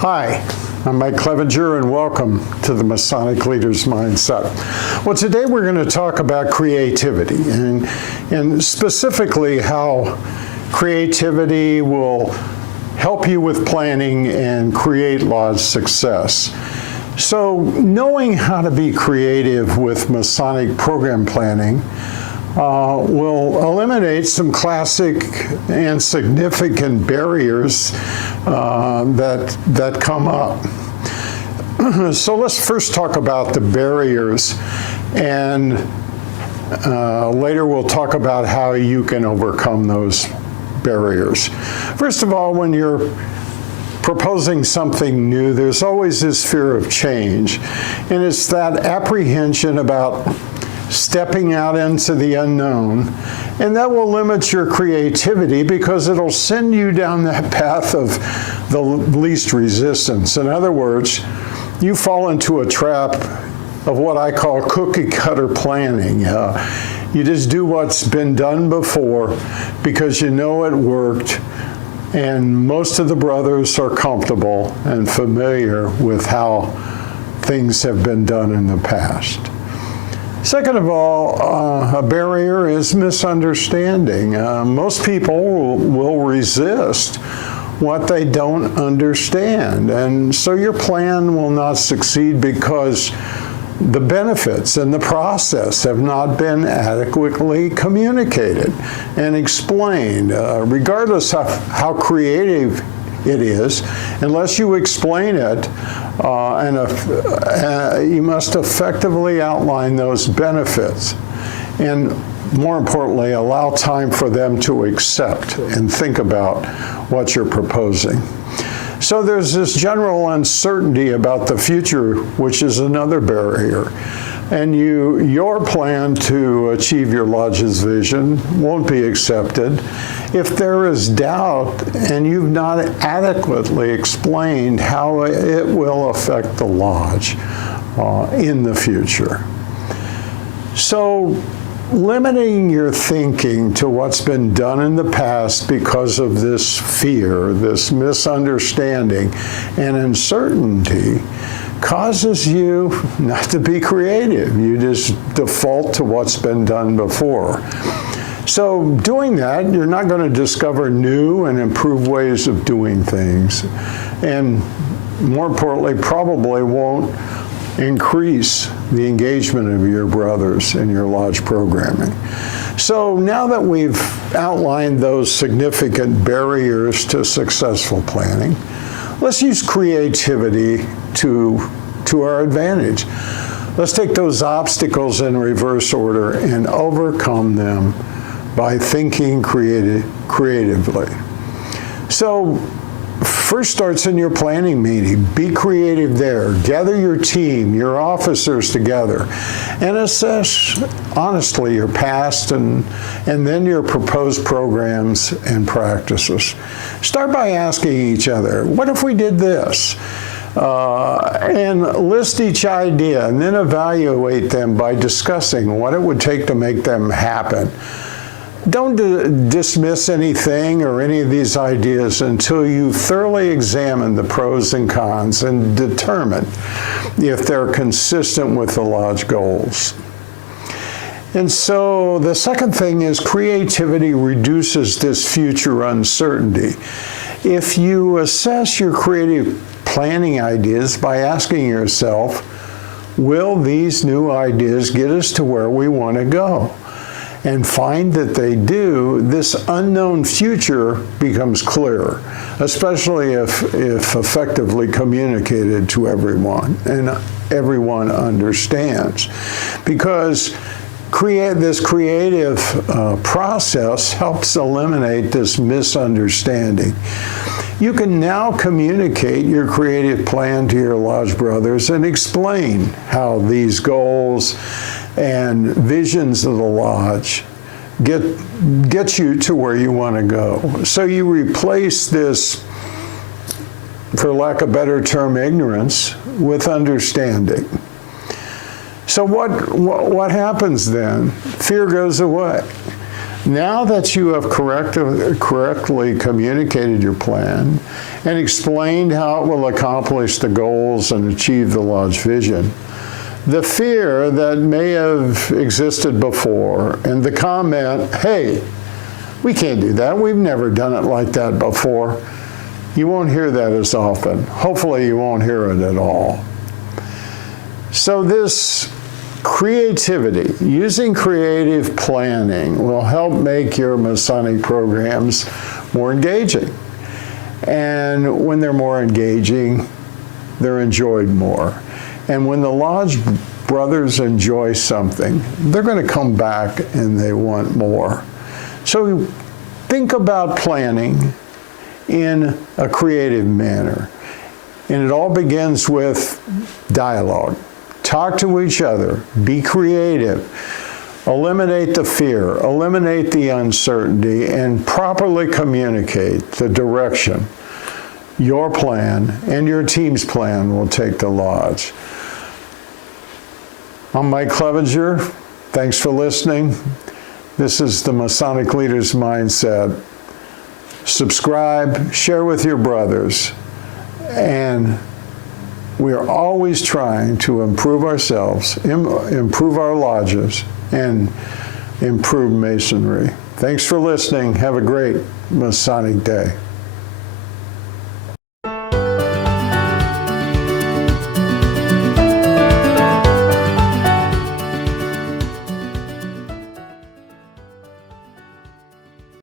Hi, I'm Mike Clevenger, and welcome to the Masonic Leader's Mindset. Well, today we're going to talk about creativity, and specifically how creativity will help you with planning and create lodge success. So, knowing how to be creative with Masonic program planning will eliminate some classic and significant barriers that come up. So let's first talk about the barriers, and later we'll talk about how you can overcome those barriers. First of all, when you're proposing something new, there's always this fear of change, and it's that apprehension about stepping out into the unknown, and that will limit your creativity because it'll send you down that path of the least resistance. In other words, you fall into a trap of what I call cookie cutter planning. You just do what's been done before because you know it worked, and most of the brothers are comfortable and familiar with how things have been done in the past. Second of all, a barrier is misunderstanding. Most people will resist what they don't understand, and so your plan will not succeed because the benefits and the process have not been adequately communicated and explained, regardless of how creative it is. Unless you explain it, you must effectively outline those benefits, and more importantly, allow time for them to accept and think about what you're proposing. So there's this general uncertainty about the future, which is another barrier. And your plan to achieve your lodge's vision won't be accepted if there is doubt and you've not adequately explained how it will affect the lodge in the future. So, limiting your thinking to what's been done in the past because of this fear, this misunderstanding, and uncertainty causes you not to be creative. You just default to what's been done before. So doing that, you're not going to discover new and improved ways of doing things, and more importantly, probably won't increase the engagement of your brothers in your lodge programming. So now that we've outlined those significant barriers to successful planning, let's use creativity to our advantage. Let's take those obstacles in reverse order and overcome them by thinking creatively. So first starts in your planning meeting. Be creative there. Gather your team, your officers together, and assess honestly your past and then your proposed programs and practices. Start by asking each other, what if we did this? And list each idea, and then evaluate them by discussing what it would take to make them happen. Don't dismiss anything or any of these ideas until you thoroughly examine the pros and cons and determine if they're consistent with the lodge goals. And so the second thing is creativity reduces this future uncertainty. If you assess your creative planning ideas by asking yourself, will these new ideas get us to where we want to go? And find that they do, this unknown future becomes clearer, especially if effectively communicated to everyone and everyone understands. Because this creative process helps eliminate this misunderstanding. You can now communicate your creative plan to your lodge brothers and explain how these goals and visions of the lodge get you to where you want to go. So you replace this, for lack of a better term, ignorance with understanding. So what happens then? Fear goes away. Now that you have correctly communicated your plan and explained how it will accomplish the goals and achieve the lodge vision, the fear that may have existed before and the comment, hey, we can't do that, we've never done it like that before, you won't hear that as often. Hopefully you won't hear it at all. So this creativity, using creative planning, will help make your Masonic programs more engaging. And when they're more engaging, they're enjoyed more. And when the Lodge brothers enjoy something, they're going to come back and they want more. So think about planning in a creative manner. And it all begins with dialogue. Talk to each other, be creative, eliminate the fear, eliminate the uncertainty, and properly communicate the direction your plan and your team's plan will take the Lodge. I'm Mike Clevenger. Thanks for listening. This is the Masonic Leader's Mindset. Subscribe, share with your brothers, and we are always trying to improve ourselves, improve our lodges, and improve Masonry. Thanks for listening. Have a great Masonic day.